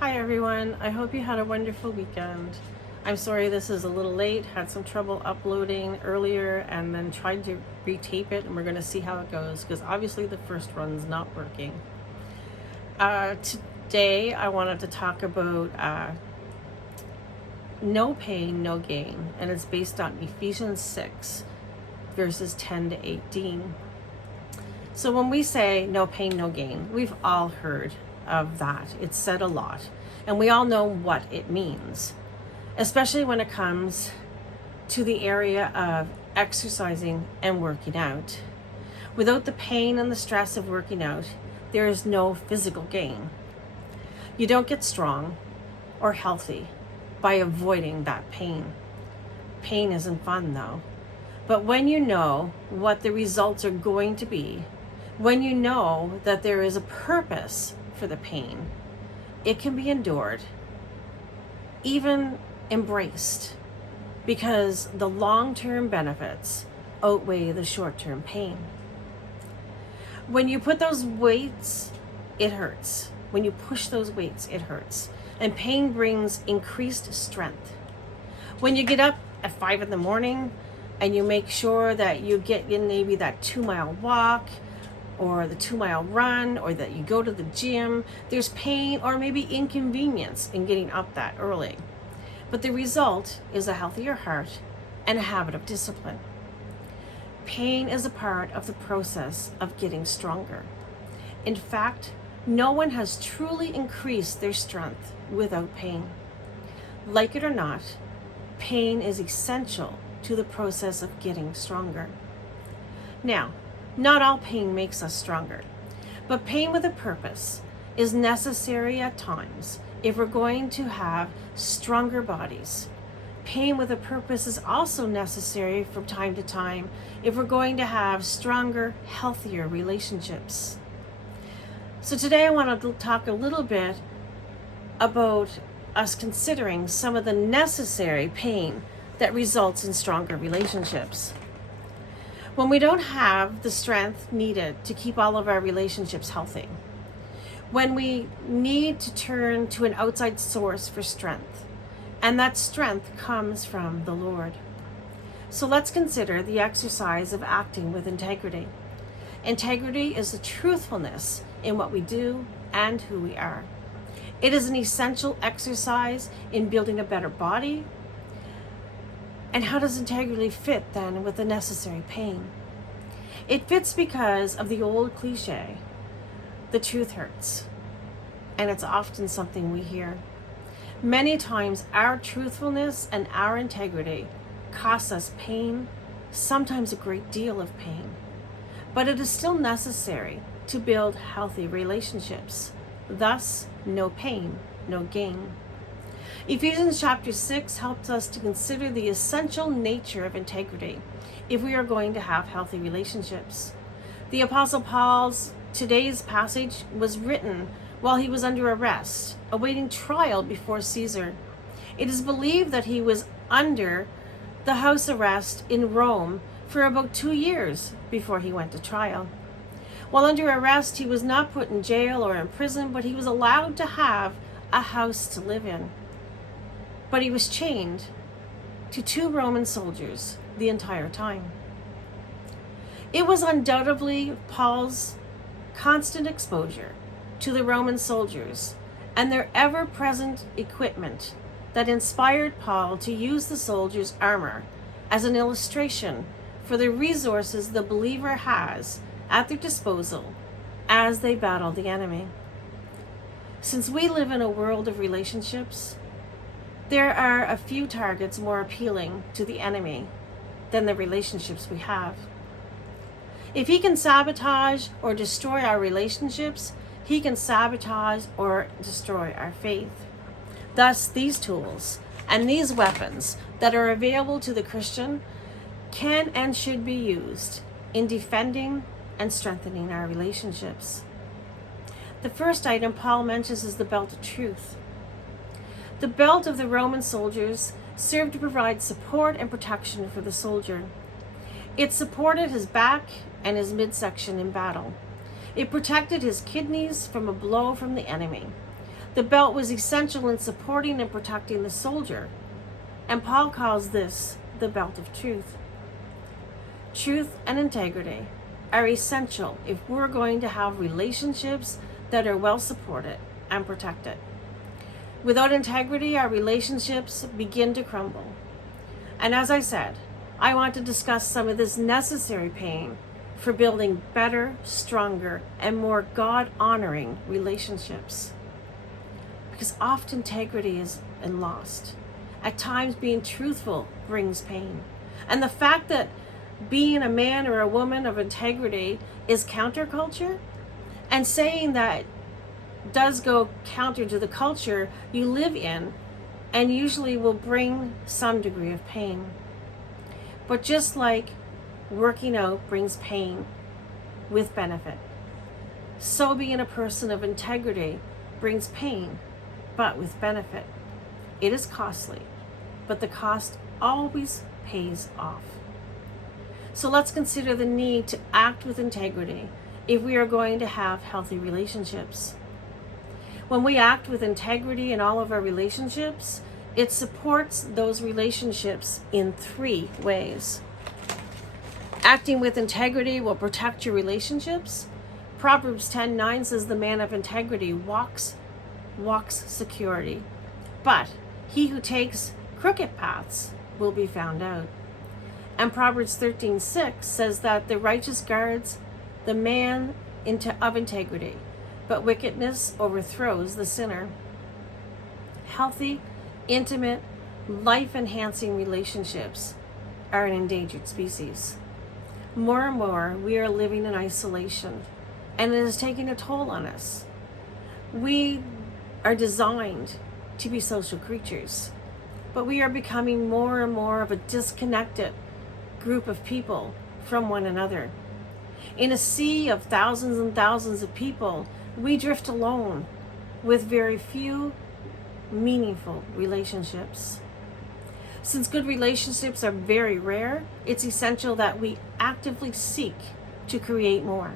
Hi everyone, I hope you had a wonderful weekend. I'm sorry this is a little late, had some trouble uploading earlier and then tried to retape it, and we're going to see how it goes because obviously the first run's not working. Today I wanted to talk about no pain, no gain, and it's based on Ephesians 6 verses 10 to 18. So when we say no pain, no gain, we've all heard of that. It's said a lot, and we all know what it means, especially when it comes to the area of exercising and working out. Without the pain and the stress of working out, there is no physical gain. You don't get strong or healthy by avoiding that pain. Pain isn't fun though. But when you know what the results are going to be, when you know that there is a purpose for the pain, it can be endured, even embraced, because the long-term benefits outweigh the short-term pain. When you put those weights, it hurts. When you push those weights, it hurts. And pain brings increased strength. When you get up at 5 a.m. and you make sure that you get in maybe that 2-mile walk or the 2-mile run, or that you go to the gym, there's pain or maybe inconvenience in getting up that early. But the result is a healthier heart and a habit of discipline. Pain is a part of the process of getting stronger. In fact, no one has truly increased their strength without pain. Like it or not, pain is essential to the process of getting stronger. Now, not all pain makes us stronger, but pain with a purpose is necessary at times if we're going to have stronger bodies. Pain with a purpose is also necessary from time to time if we're going to have stronger, healthier relationships. So today I want to talk a little bit about us considering some of the necessary pain that results in stronger relationships. When we don't have the strength needed to keep all of our relationships healthy, when we need to turn to an outside source for strength, and that strength comes from the Lord. So let's consider the exercise of acting with integrity. Integrity is the truthfulness in what we do and who we are. It is an essential exercise in building a better body. And how does integrity fit then with the necessary pain? It fits because of the old cliche, the truth hurts. And it's often something we hear. Many times our truthfulness and our integrity costs us pain, sometimes a great deal of pain. But it is still necessary to build healthy relationships. Thus, no pain, no gain. Ephesians chapter 6 helps us to consider the essential nature of integrity if we are going to have healthy relationships. The Apostle Paul's today's passage was written while he was under arrest, awaiting trial before Caesar. It is believed that he was under the house arrest in Rome for about 2 years before he went to trial. While under arrest, he was not put in jail or in prison, but he was allowed to have a house to live in. But he was chained to 2 Roman soldiers the entire time. It was undoubtedly Paul's constant exposure to the Roman soldiers and their ever-present equipment that inspired Paul to use the soldiers' armor as an illustration for the resources the believer has at their disposal as they battle the enemy. Since we live in a world of relationships, there are a few targets more appealing to the enemy than the relationships we have. If he can sabotage or destroy our relationships, he can sabotage or destroy our faith. Thus, these tools and these weapons that are available to the Christian can and should be used in defending and strengthening our relationships. The first item Paul mentions is the belt of truth. The belt of the Roman soldiers served to provide support and protection for the soldier. It supported his back and his midsection in battle. It protected his kidneys from a blow from the enemy. The belt was essential in supporting and protecting the soldier. And Paul calls this the belt of truth. Truth and integrity are essential if we're going to have relationships that are well supported and protected. Without integrity, our relationships begin to crumble. And as I said, I want to discuss some of this necessary pain for building better, stronger, and more God-honoring relationships. Because often integrity is lost. At times being truthful brings pain. And the fact that being a man or a woman of integrity is counterculture, and saying that does go counter to the culture you live in, and usually will bring some degree of pain. But just like working out brings pain with benefit, so being a person of integrity brings pain, but with benefit. It is costly, but the cost always pays off. So let's consider the need to act with integrity if we are going to have healthy relationships. When we act with integrity in all of our relationships, it supports those relationships in 3 ways. Acting with integrity will protect your relationships. Proverbs 10:9 says the man of integrity walks security, but he who takes crooked paths will be found out. And Proverbs 13:6 says that the righteous guards the man of integrity, but wickedness overthrows the sinner. Healthy, intimate, life-enhancing relationships are an endangered species. More and more, we are living in isolation, and it is taking a toll on us. We are designed to be social creatures, but we are becoming more and more of a disconnected group of people from one another. In a sea of thousands and thousands of people, we drift alone with very few meaningful relationships. Since good relationships are very rare, it's essential that we actively seek to create more.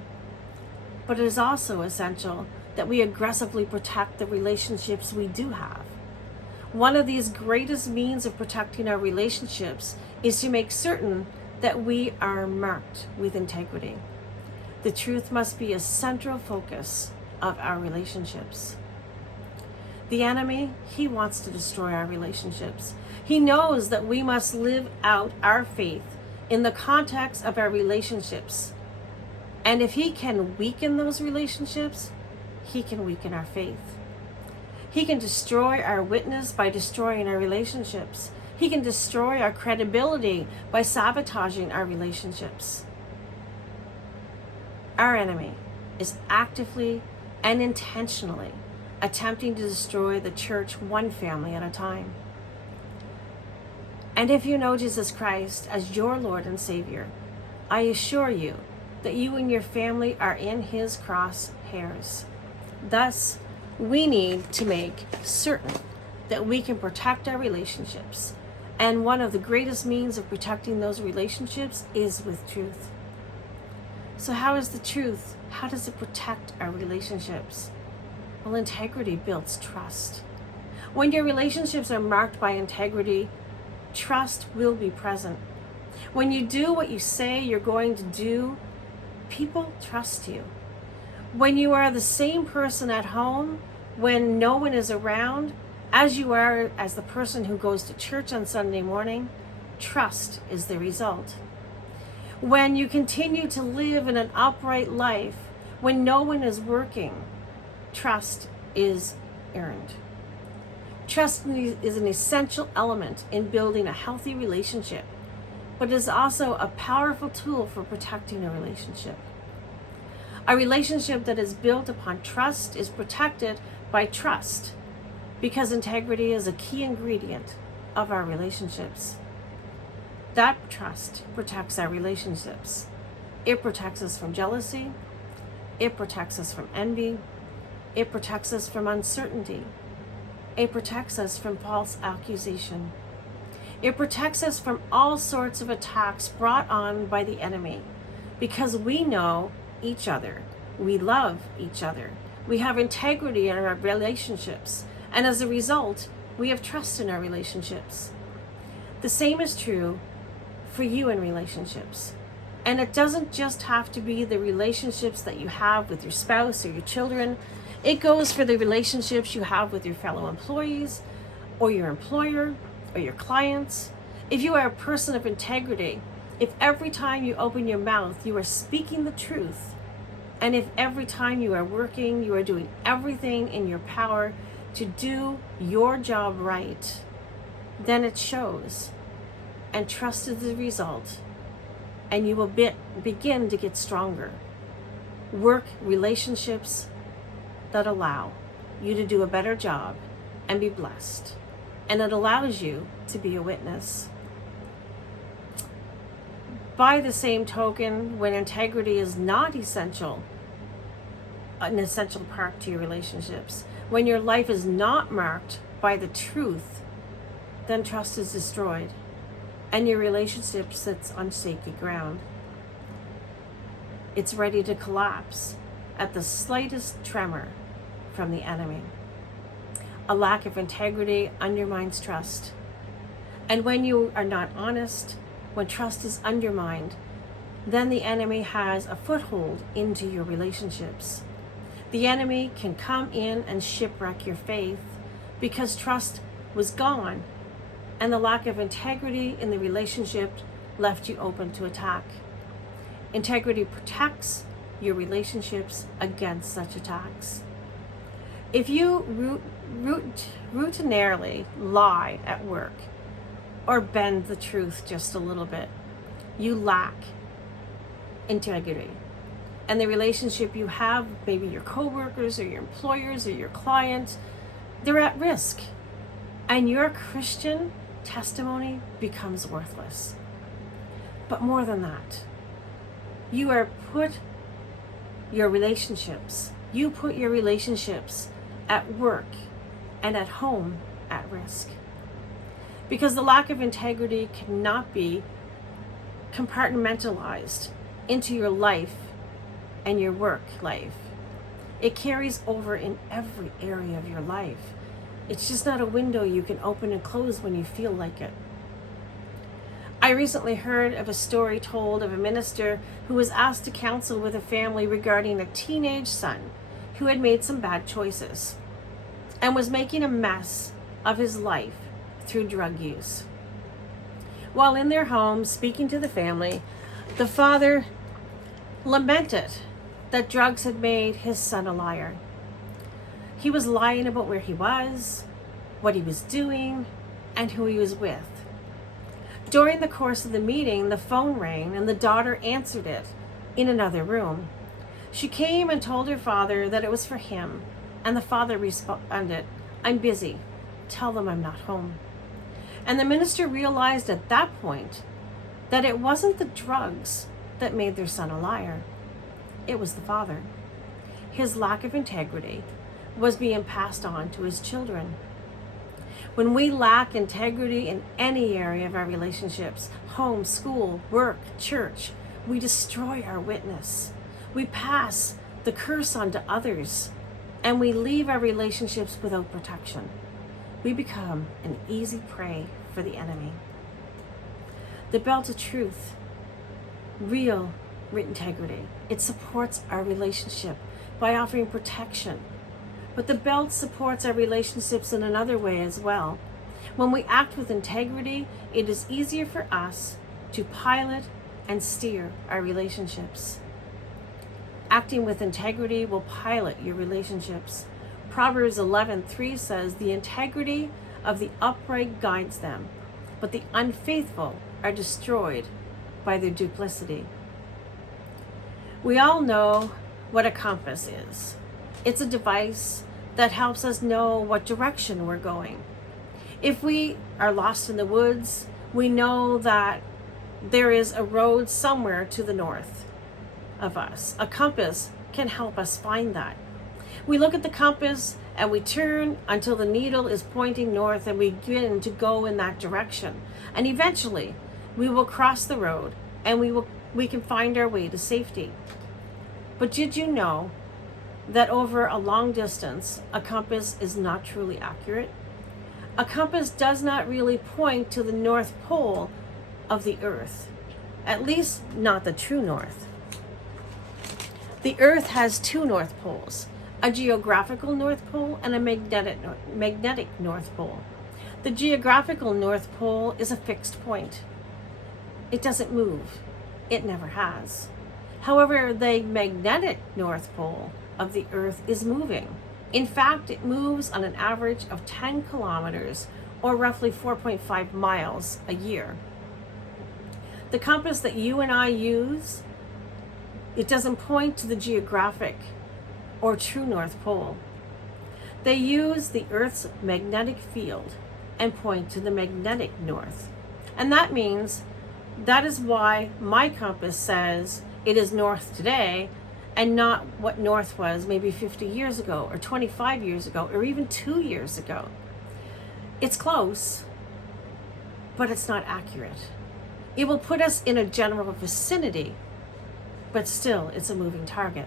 But it is also essential that we aggressively protect the relationships we do have. One of these greatest means of protecting our relationships is to make certain that we are marked with integrity. The truth must be a central focus of our relationships. The enemy, he wants to destroy our relationships. He knows that we must live out our faith in the context of our relationships. And if he can weaken those relationships, he can weaken our faith. He can destroy our witness by destroying our relationships. He can destroy our credibility by sabotaging our relationships. Our enemy is actively and intentionally attempting to destroy the church one family at a time. And if you know Jesus Christ as your Lord and Savior, I assure you that you and your family are in his crosshairs. Thus, we need to make certain that we can protect our relationships. And one of the greatest means of protecting those relationships is with truth. So how is the truth? How does it protect our relationships? Well, integrity builds trust. When your relationships are marked by integrity, trust will be present. When you do what you say you're going to do, people trust you. When you are the same person at home, when no one is around, as you are as the person who goes to church on Sunday morning, trust is the result. When you continue to live in an upright life, when no one is working, trust is earned. Trust is an essential element in building a healthy relationship, but it is also a powerful tool for protecting a relationship. A relationship that is built upon trust is protected by trust, because integrity is a key ingredient of our relationships. That trust protects our relationships. It protects us from jealousy. It protects us from envy. It protects us from uncertainty. It protects us from false accusation. It protects us from all sorts of attacks brought on by the enemy, because we know each other. We love each other. We have integrity in our relationships. And as a result, we have trust in our relationships. The same is true for you in relationships. And it doesn't just have to be the relationships that you have with your spouse or your children. It goes for the relationships you have with your fellow employees or your employer or your clients. If you are a person of integrity, if every time you open your mouth you are speaking the truth, and if every time you are working you are doing everything in your power to do your job right, then it shows, and trust is the result, and you will begin to get stronger. Work relationships that allow you to do a better job and be blessed, and it allows you to be a witness. By the same token, when integrity is not an essential part to your relationships, when your life is not marked by the truth, then trust is destroyed and your relationship sits on shaky ground. It's ready to collapse at the slightest tremor from the enemy. A lack of integrity undermines trust. And when you are not honest, when trust is undermined, then the enemy has a foothold into your relationships. The enemy can come in and shipwreck your faith because trust was gone and the lack of integrity in the relationship left you open to attack. Integrity protects your relationships against such attacks. If you routinarily lie at work or bend the truth just a little bit, you lack integrity. And the relationship you have, maybe your coworkers or your employers or your clients, they're at risk. And your Christian testimony becomes worthless. But more than that, you put your relationships at work and at home at risk. Because the lack of integrity cannot be compartmentalized into your life and your work life. It carries over in every area of your life. It's just not a window you can open and close when you feel like it. I recently heard of a story told of a minister who was asked to counsel with a family regarding a teenage son who had made some bad choices and was making a mess of his life through drug use. While in their home speaking to the family, the father lamented that drugs had made his son a liar. He was lying about where he was, what he was doing, and who he was with. During the course of the meeting, the phone rang and the daughter answered it in another room. She came and told her father that it was for him, and the father responded, "I'm busy. Tell them I'm not home." And the minister realized at that point that it wasn't the drugs that made their son a liar. It was the father. His lack of integrity was being passed on to his children. When we lack integrity in any area of our relationships, home, school, work, church, we destroy our witness. We pass the curse on to others, and we leave our relationships without protection. We become an easy prey for the enemy. The belt of truth, real integrity, it supports our relationship by offering protection. But the belt supports our relationships in another way as well. When we act with integrity, it is easier for us to pilot and steer our relationships. Acting with integrity will pilot your relationships. Proverbs 11:3 says, "The integrity of the upright guides them, but the unfaithful are destroyed by their duplicity." We all know what a compass is. It's a device that helps us know what direction we're going. If we are lost in the woods, we know that there is a road somewhere to the north of us. A compass can help us find that. We look at the compass and we turn until the needle is pointing north, and we begin to go in that direction. And eventually we will cross the road and we can find our way to safety. But did you know that over a long distance, a compass is not truly accurate. A compass does not really point to the North Pole of the Earth, at least not the true north. The Earth has two North Poles, a geographical North Pole and a magnetic North Pole. The geographical North Pole is a fixed point. It doesn't move. It never has. However, the magnetic North Pole of the Earth is moving. In fact, it moves on an average of 10 kilometers or roughly 4.5 miles a year. The compass that you and I use, it doesn't point to the geographic or true North Pole. They use the Earth's magnetic field and point to the magnetic north. And that means that is why my compass says it is north today and not what north was maybe 50 years ago or 25 years ago or even 2 years ago. It's close, but it's not accurate. It will put us in a general vicinity, but still it's a moving target.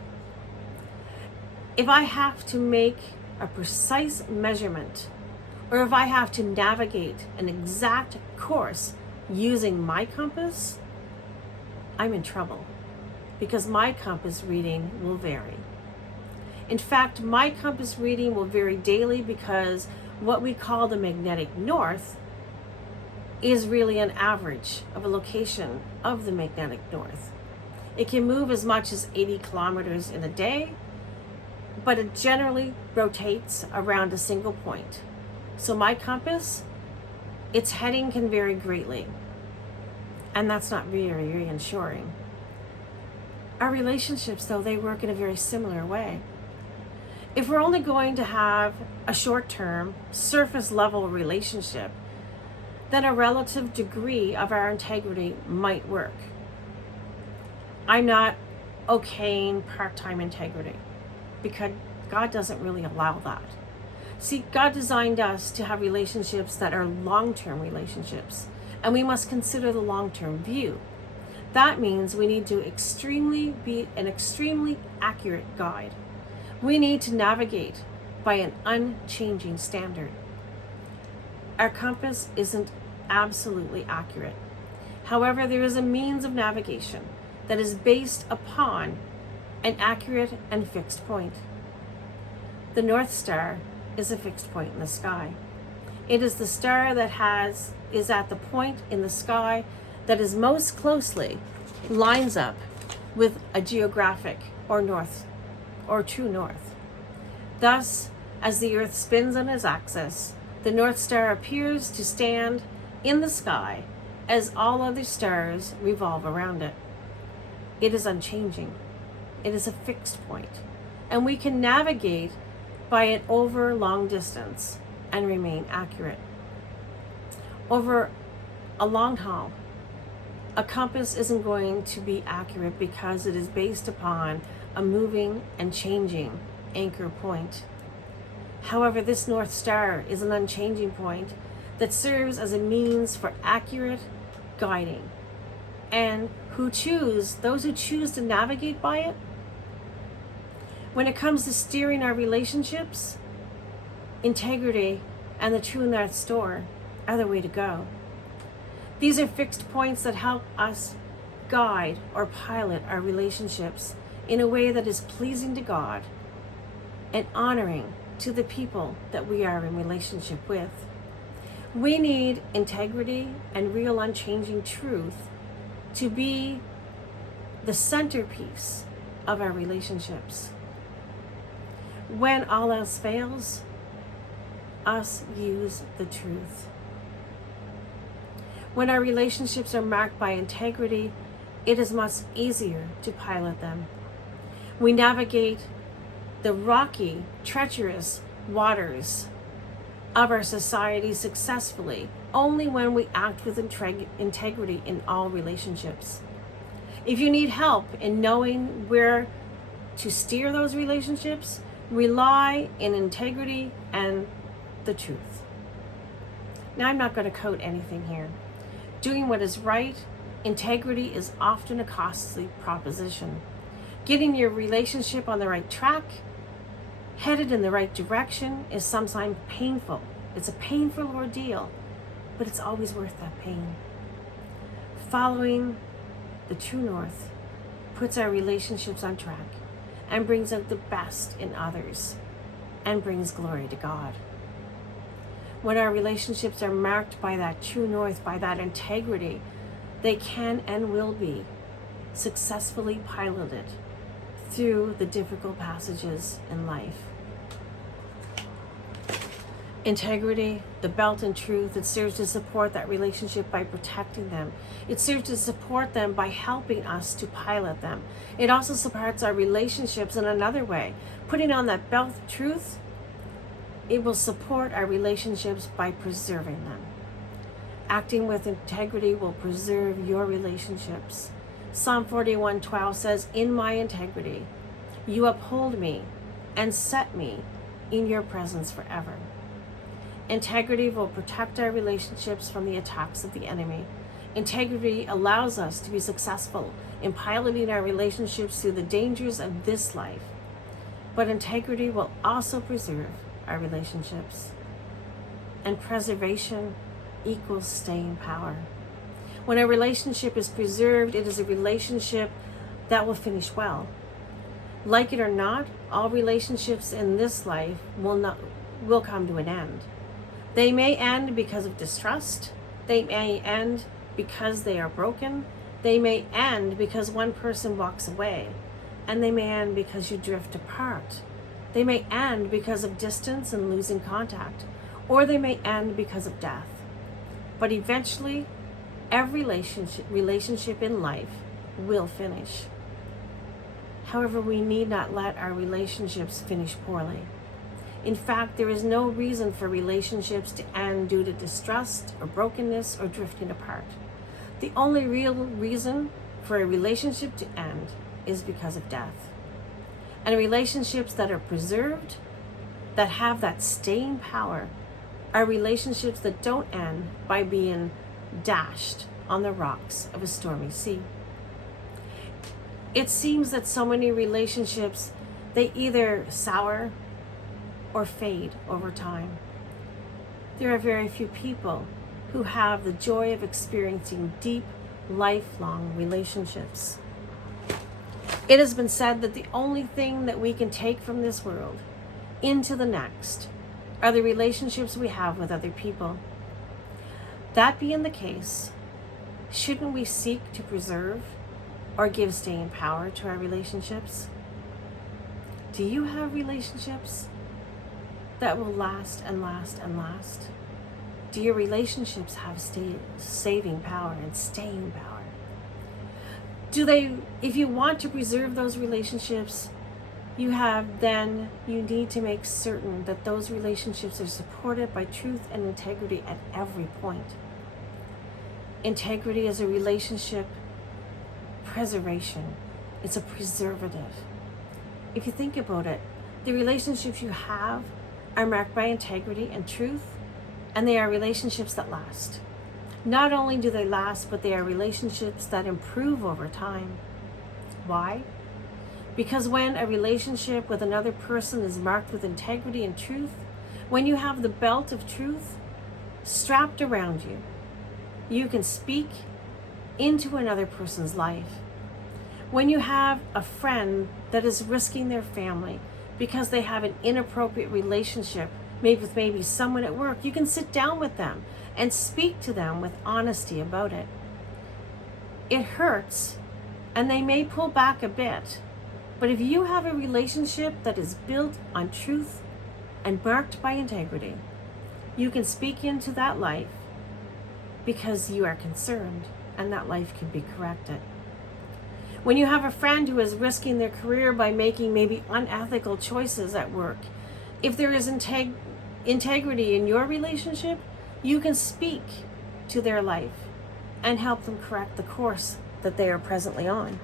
If I have to make a precise measurement, or if I have to navigate an exact course using my compass, I'm in trouble because my compass reading will vary. In fact, my compass reading will vary daily because what we call the magnetic north is really an average of a location of the magnetic north. It can move as much as 80 kilometers in a day, but it generally rotates around a single point. So my compass, its heading can vary greatly, and that's not very reassuring. Our relationships, though, they work in a very similar way. If we're only going to have a short-term, surface-level relationship, then a relative degree of our integrity might work. I'm not okaying part-time integrity because God doesn't really allow that. See, God designed us to have relationships that are long-term relationships, and we must consider the long-term view. That means we need to be an extremely accurate guide. We need to navigate by an unchanging standard. Our compass isn't absolutely accurate. However, there is a means of navigation that is based upon an accurate and fixed point. The North Star is a fixed point in the sky. It is the star that is at the point in the sky that is most closely lines up with a geographic or north or true north. Thus, as the Earth spins on its axis, the North Star appears to stand in the sky as all other stars revolve around it. It is unchanging. It is a fixed point, and we can navigate by it over long distance and remain accurate. Over a long haul, a compass isn't going to be accurate because it is based upon a moving and changing anchor point. However, this North Star is an unchanging point that serves as a means for accurate guiding. And those who choose to navigate by it, when it comes to steering our relationships, integrity and the true North Star are the way to go. These are fixed points that help us guide or pilot our relationships in a way that is pleasing to God and honoring to the people that we are in relationship with. We need integrity and real unchanging truth to be the centerpiece of our relationships. When all else fails, us use the truth. When our relationships are marked by integrity, it is much easier to pilot them. We navigate the rocky, treacherous waters of our society successfully only when we act with integrity in all relationships. If you need help in knowing where to steer those relationships, rely in integrity and the truth. Now, I'm not going to quote anything here. Doing what is right, integrity is often a costly proposition. Getting your relationship on the right track Headed in the right direction is sometimes painful. It's a painful ordeal, but it's always worth that pain. Following the true north puts our relationships on track and brings out the best in others and brings glory to God. When our relationships are marked by that true north, by that integrity, they can and will be successfully piloted through the difficult passages in life. Integrity, the belt in truth, it serves to support that relationship by protecting them. It serves to support them by helping us to pilot them. It also supports our relationships in another way. Putting on that belt of truth, it will support our relationships by preserving them. Acting with integrity will preserve your relationships. Psalm 41:12 says, "In my integrity, you uphold me and set me in your presence forever." Integrity will protect our relationships from the attacks of the enemy. Integrity allows us to be successful in piloting our relationships through the dangers of this life. But integrity will also preserve our relationships. And preservation equals staying power. When a relationship is preserved, it is a relationship that will finish well. Like it or not, all relationships in this life will come to an end. They may end because of distrust. They may end because they are broken. They may end because one person walks away. And they may end because you drift apart. They may end because of distance and losing contact. Or they may end because of death. But eventually, every relationship in life will finish. However, we need not let our relationships finish poorly. In fact, there is no reason for relationships to end due to distrust or brokenness or drifting apart. The only real reason for a relationship to end is because of death. And relationships that are preserved, that have that staying power, are relationships that don't end by being dashed on the rocks of a stormy sea. It seems that so many relationships, they either sour or fade over time. There are very few people who have the joy of experiencing deep, lifelong relationships. It has been said that the only thing that we can take from this world into the next are the relationships we have with other people. That being the case, shouldn't we seek to preserve or give staying power to our relationships? Do you have relationships that will last and last and last? Do your relationships have saving power and staying power? If you want to preserve those relationships, you need to make certain that those relationships are supported by truth and integrity at every point. Integrity is a relationship preservation. It's a preservative. If you think about it, the relationships you have are marked by integrity and truth, and they are relationships that last. Not only do they last, but they are relationships that improve over time. Why? Because when a relationship with another person is marked with integrity and truth, when you have the belt of truth strapped around you, you can speak into another person's life. When you have a friend that is risking their family because they have an inappropriate relationship, maybe with someone at work, you can sit down with them and speak to them with honesty about it. It hurts, and they may pull back a bit, but if you have a relationship that is built on truth and marked by integrity, you can speak into that life because you are concerned, and that life can be corrected. When you have a friend who is risking their career by making maybe unethical choices at work, if there is integrity in your relationship, you can speak to their life and help them correct the course that they are presently on.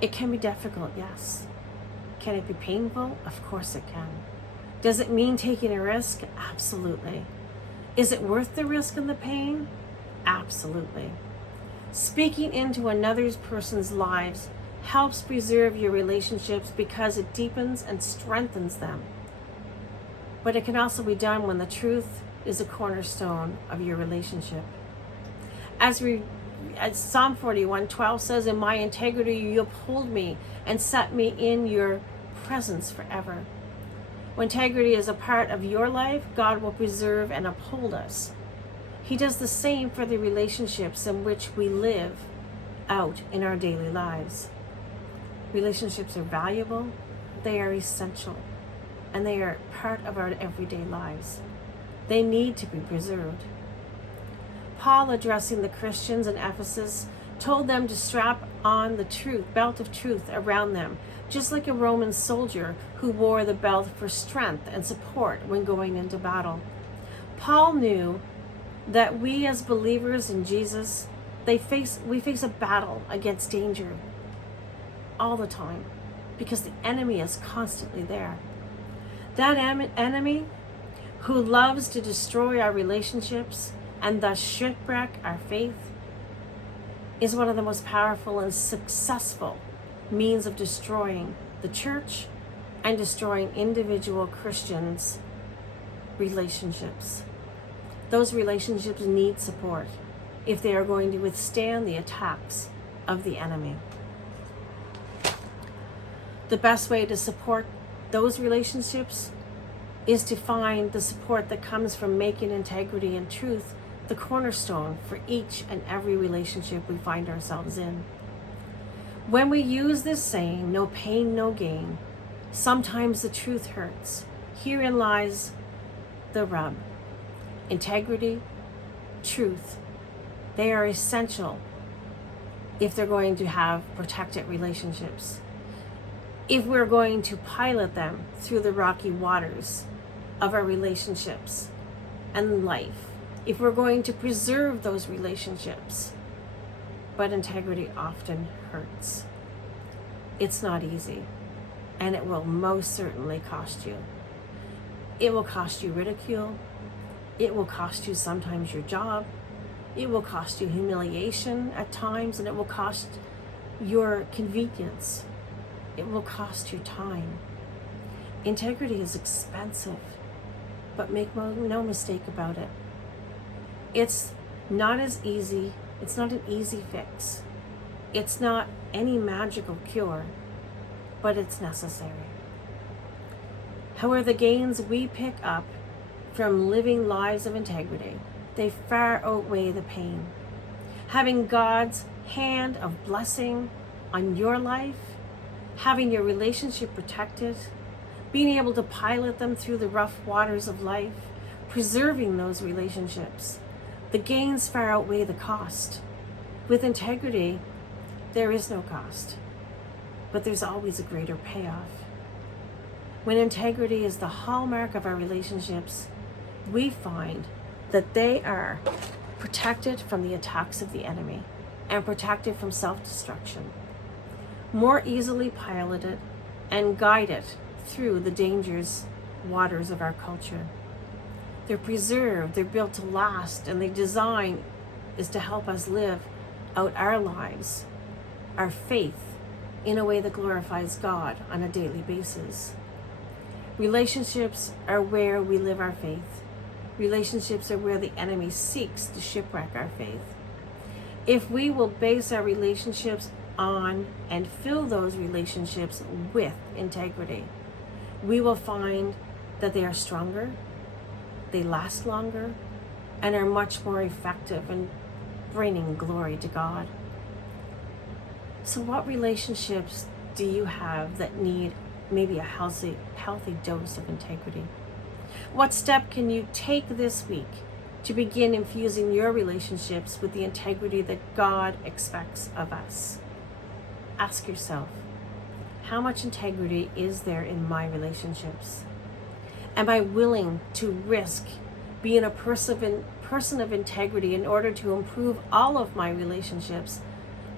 It can be difficult, yes. Can it be painful? Of course it can. Does it mean taking a risk? Absolutely. Is it worth the risk and the pain? Absolutely. Speaking into another person's lives helps preserve your relationships because it deepens and strengthens them. But it can also be done when the truth is a cornerstone of your relationship. As Psalm 41:12 says, "In my integrity you uphold me and set me in your presence forever." When integrity is a part of your life, God will preserve and uphold us. He does the same for the relationships in which we live out in our daily lives. Relationships are valuable, they are essential, and they are part of our everyday lives. They need to be preserved. Paul, addressing the Christians in Ephesus, told them to strap on the belt of truth around them, just like a Roman soldier who wore the belt for strength and support when going into battle. Paul knew that we as believers in Jesus, we face a battle against danger all the time because the enemy is constantly there. That enemy who loves to destroy our relationships and thus shipwreck our faith is one of the most powerful and successful means of destroying the church and destroying individual Christians' relationships. Those relationships need support if they are going to withstand the attacks of the enemy. The best way to support those relationships is to find the support that comes from making integrity and truth the cornerstone for each and every relationship we find ourselves in. When we use this saying, "No pain, no gain," sometimes the truth hurts. Herein lies the rub. Integrity, truth, they are essential if they're going to have protected relationships. If we're going to pilot them through the rocky waters of our relationships and life, if we're going to preserve those relationships. But integrity often hurts. It's not easy, and it will most certainly cost you. It will cost you ridicule. It will cost you sometimes your job. It will cost you humiliation at times, and it will cost your convenience. It will cost you time. Integrity is expensive, but make no mistake about it. It's not an easy fix. It's not any magical cure, but it's necessary. However, the gains we pick up from living lives of integrity, they far outweigh the pain. Having God's hand of blessing on your life, having your relationship protected, being able to pilot them through the rough waters of life, preserving those relationships, the gains far outweigh the cost. With integrity, there is no cost, but there's always a greater payoff. When integrity is the hallmark of our relationships, we find that they are protected from the attacks of the enemy and protected from self-destruction, more easily piloted and guided through the dangerous waters of our culture. They're preserved, they're built to last, and their design is to help us live out our lives, our faith, in a way that glorifies God on a daily basis. Relationships are where we live our faith. Relationships are where the enemy seeks to shipwreck our faith. If we will base our relationships on and fill those relationships with integrity, we will find that they are stronger, they last longer, and are much more effective in bringing glory to God. So what relationships do you have that need maybe a healthy dose of integrity? What step can you take this week to begin infusing your relationships with the integrity that God expects of us? Ask yourself, how much integrity is there in my relationships? Am I willing to risk being a person of integrity in order to improve all of my relationships,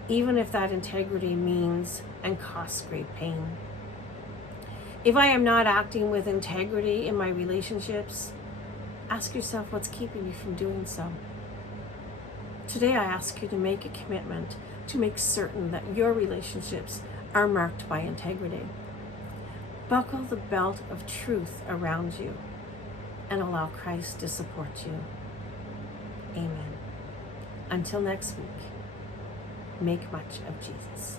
even if that integrity means and costs great pain? If I am not acting with integrity in my relationships, ask yourself what's keeping you from doing so. Today I ask you to make a commitment to make certain that your relationships are marked by integrity. Buckle the belt of truth around you and allow Christ to support you. Amen. Until next week, make much of Jesus.